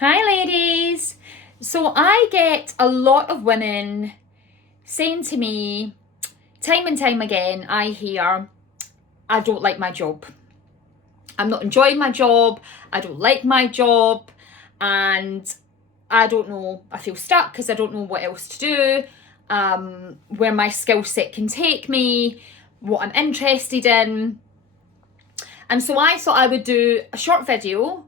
Hi, ladies. So I get a lot of women saying to me, time and time again, I hear, I don't like my job. I'm not enjoying my job. I don't like my job. And I don't know, I feel stuck because I don't know what else to do, where my skill set can take me, what I'm interested in. And so I thought I would do a short video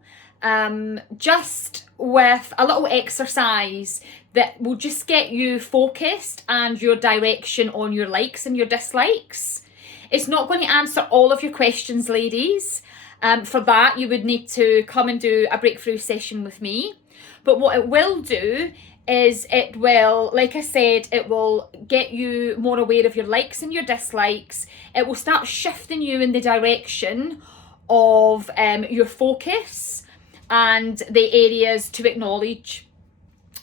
just with a little exercise that will just get you focused and your direction on your likes and your dislikes. It's not going to answer all of your questions, ladies. For that, you would need to come and do a breakthrough session with me. But what it will do is it will, like I said, it will get you more aware of your likes and your dislikes. It will start shifting you in the direction of your focus and the areas to acknowledge.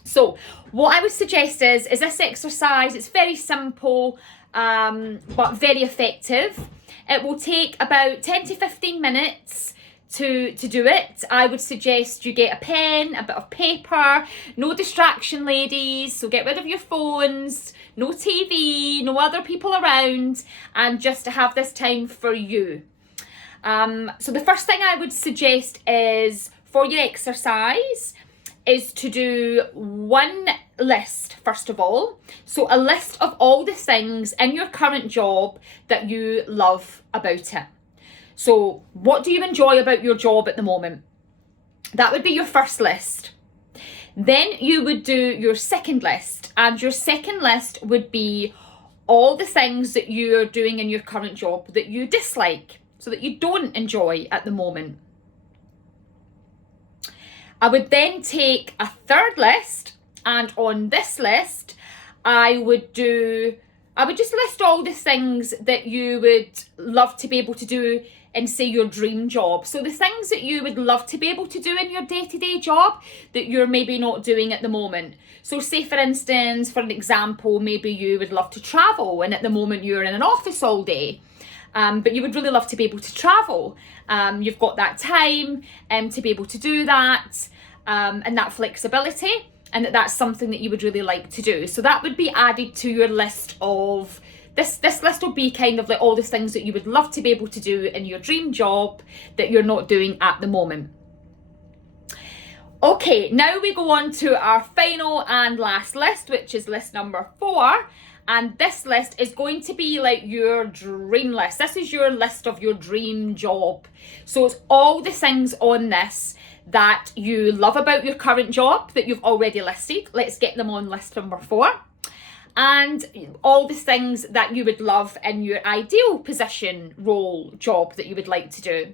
So what I would suggest is this exercise. It's very simple, but very effective. It will take about 10 to 15 minutes to do it. I would suggest you get a pen, a bit of paper, no distraction, ladies. So get rid of your phones, no TV, no other people around, and just to have this time for you. So the first thing I would suggest is for your exercise is to do one list, first of all. So a list of all the things in your current job that you love about it. So what do you enjoy about your job at the moment? That would be your first list. Then you would do your second list, and your second list would be all the things that you're doing in your current job that you dislike, so that you don't enjoy at the moment. I would then take a third list, and on this list, I would just list all the things that you would love to be able to do in, say, your dream job. So the things that you would love to be able to do in your day-to-day job that you're maybe not doing at the moment. So say, for instance, for an example, maybe you would love to travel, and at the moment you're in an office all day. But you would really love to be able to travel. You've got that time to be able to do that, and that flexibility, and that's something that you would really like to do. So that would be added to your list of, this list will be kind of like all the things that you would love to be able to do in your dream job that you're not doing at the moment. Okay, now we go on to our final and last list, which is list number 4. And this list is going to be like your dream list. This is your list of your dream job. So it's all the things on this that you love about your current job that you've already listed. Let's get them on list number 4. And all the things that you would love in your ideal position, role, job that you would like to do.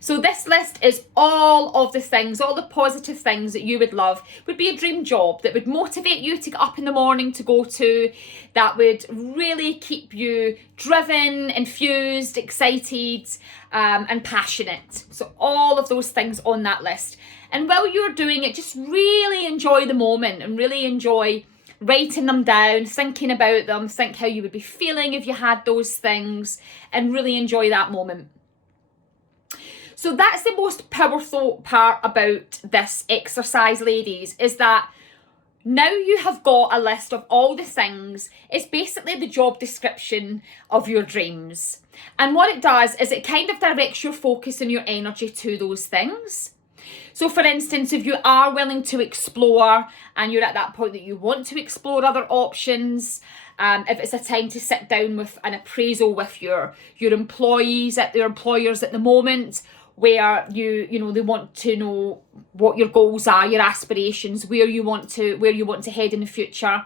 So this list is all of the things, all the positive things that you would love, would be a dream job that would motivate you to get up in the morning to go to, that would really keep you driven, enthused, excited, and passionate. So all of those things on that list. And while you're doing it, just really enjoy the moment and really enjoy writing them down, thinking about them, think how you would be feeling if you had those things, and really enjoy that moment. So that's the most powerful part about this exercise, ladies, is that now you have got a list of all the things. It's basically the job description of your dreams. And what it does is it kind of directs your focus and your energy to those things. So for instance, if you are willing to explore and you're at that point that you want to explore other options, if it's a time to sit down with an appraisal with your employees at their employers at the moment, where they want to know what your goals are, your aspirations, where you want to head in the future.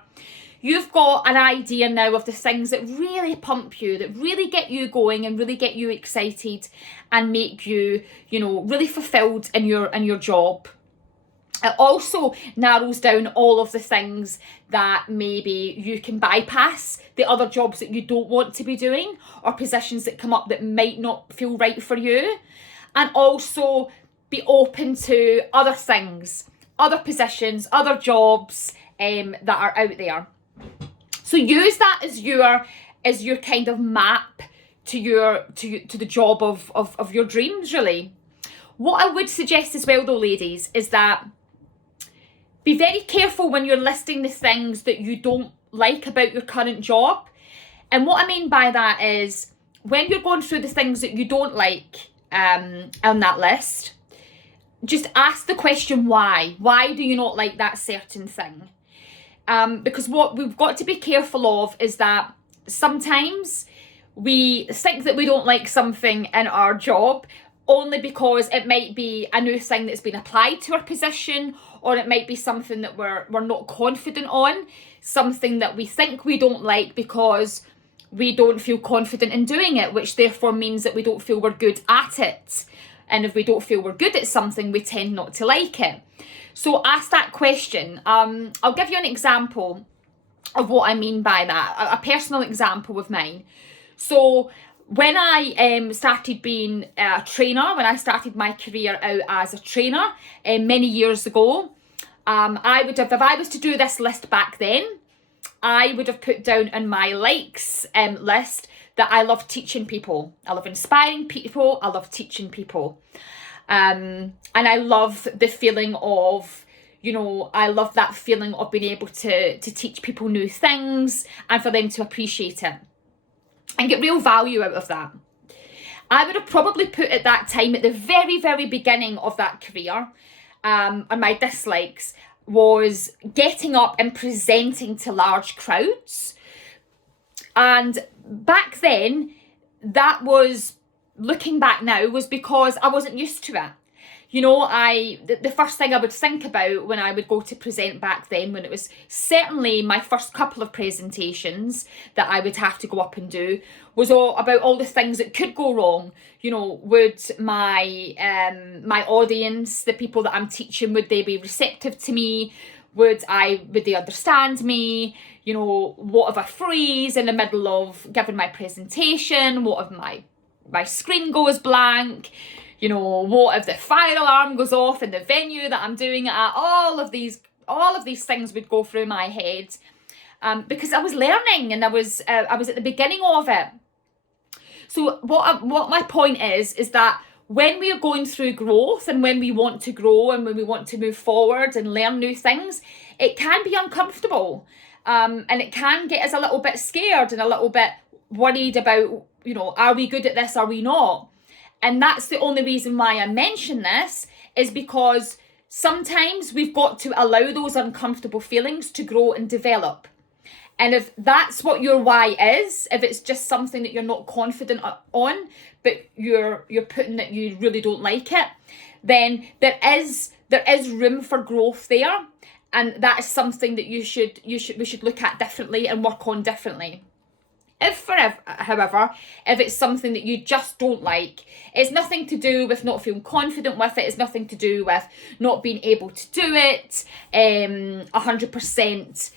You've got an idea now of the things that really pump you, that really get you going and really get you excited and make you, really fulfilled in your job. It also narrows down all of the things that maybe you can bypass, the other jobs that you don't want to be doing, or positions that come up that might not feel right for you. And also be open to other things, other positions, other jobs that are out there. So use that as your kind of map to the job of your dreams, really. What I would suggest as well, though, ladies, is that be very careful when you're listing the things that you don't like about your current job. And what I mean by that is, when you're going through the things that you don't like on that list, just ask the question why. Why do you not like that certain thing? Because what we've got to be careful of is that sometimes we think that we don't like something in our job only because it might be a new thing that's been applied to our position, or it might be something that we're not confident on, something that we think we don't like because we don't feel confident in doing it, which therefore means that we don't feel we're good at it. And if we don't feel we're good at something, we tend not to like it. So ask that question. I'll give you an example of what I mean by that, a personal example of mine. So when I started being a trainer, when I started my career out as a trainer many years ago, I would have, if I was to do this list back then, I would have put down on my likes list that I love teaching people. I love inspiring people. I love teaching people. And I love the feeling of, I love that feeling of being able to teach people new things and for them to appreciate it and get real value out of that. I would have probably put at that time, at the very, very beginning of that career, and my dislikes was getting up and presenting to large crowds. And back then, that was, looking back now, was because I wasn't used to it. The first thing I would think about when I would go to present back then, when it was certainly my first couple of presentations that I would have to go up and do, was all about all the things that could go wrong. Would my my audience, the people that I'm teaching, would they be receptive to me? Would they understand me? What if I freeze in the middle of giving my presentation? What if my screen goes blank? What if the fire alarm goes off in the venue that I'm doing it at? All of these things would go through my head, because I was learning and I was at the beginning of it. So what my point is that when we are going through growth and when we want to grow and when we want to move forward and learn new things, it can be uncomfortable, and it can get us a little bit scared and a little bit worried about, are we good at this? Are we not? And that's the only reason why I mention this, is because sometimes we've got to allow those uncomfortable feelings to grow and develop. And if that's what your why is, if it's just something that you're not confident on, but you're putting that you really don't like it, then there is room for growth there, and that is something that we should look at differently and work on differently. However, if it's something that you just don't like, it's nothing to do with not feeling confident with it. It's nothing to do with not being able to do it 100%,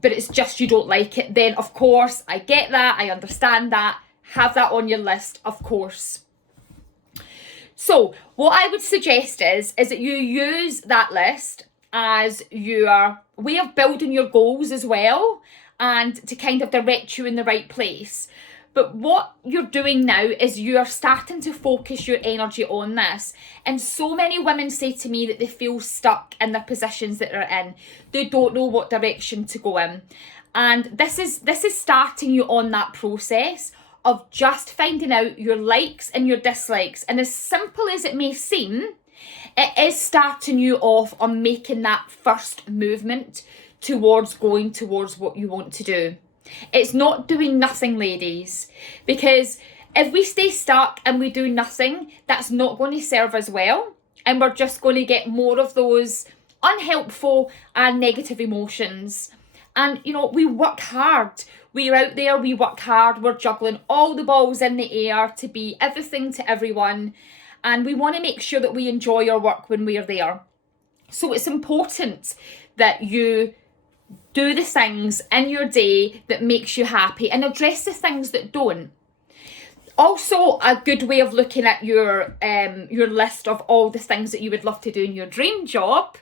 but it's just you don't like it, then of course, I get that, I understand that. Have that on your list, of course. So what I would suggest is that you use that list as your way of building your goals as well, and to kind of direct you in the right place. But what you're doing now is you're starting to focus your energy on this. And so many women say to me that they feel stuck in the positions that they're in. They don't know what direction to go in. And this is starting you on that process of just finding out your likes and your dislikes. And as simple as it may seem, it is starting you off on making that first movement towards going towards what you want to do. It's not doing nothing, ladies, because if we stay stuck and we do nothing, that's not going to serve us well, and we're just going to get more of those unhelpful and negative emotions. And we work hard, we're out there, we work hard, we're juggling all the balls in the air to be everything to everyone, and we want to make sure that we enjoy our work when we're there. So it's important that you do the things in your day that makes you happy and address the things that don't. Also, a good way of looking at your list of all the things that you would love to do in your dream job.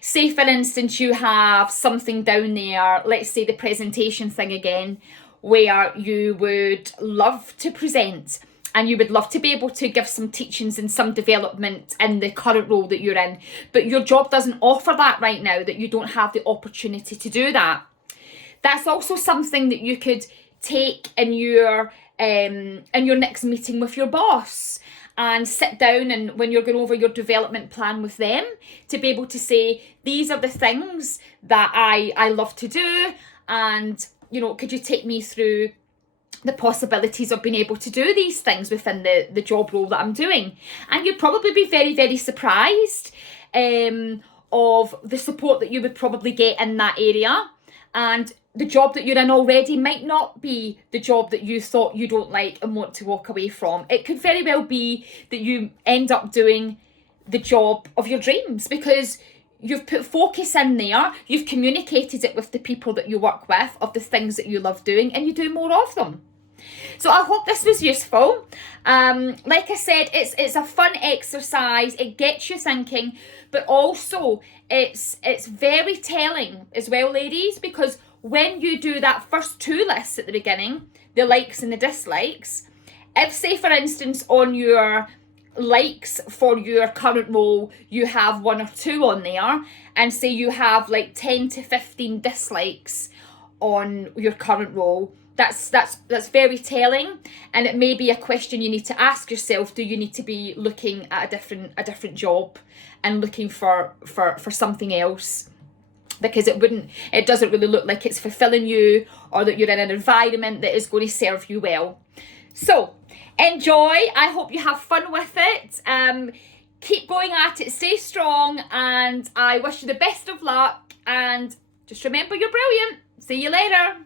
Say, for instance, you have something down there, let's say the presentation thing again, where you would love to present and you would love to be able to give some teachings and some development in the current role that you're in, but your job doesn't offer that right now, that you don't have the opportunity to do that. That's also something that you could take in your next meeting with your boss, and sit down, and when you're going over your development plan with them, to be able to say, these are the things that I love to do, and could you take me through the possibilities of being able to do these things within the job role that I'm doing. And you'd probably be very, very surprised of the support that you would probably get in that area. And the job that you're in already might not be the job that you thought you don't like and want to walk away from. It could very well be that you end up doing the job of your dreams, because you've put focus in there, you've communicated it with the people that you work with of the things that you love doing, and you do more of them. So I hope this was useful. Like I said, it's a fun exercise. It gets you thinking, but also it's very telling as well, ladies, because when you do that first two lists at the beginning, the likes and the dislikes, if, say, for instance, on your likes for your current role, you have 1 or 2 on there, and say you have like 10 to 15 dislikes on your current role, that's very telling, and it may be a question you need to ask yourself. Do you need to be looking at a different job and looking for something else? Because it doesn't really look like it's fulfilling you, or that you're in an environment that is going to serve you well. So enjoy. I hope you have fun with it. Keep going at it, stay strong, and I wish you the best of luck, and just remember, you're brilliant. See you later.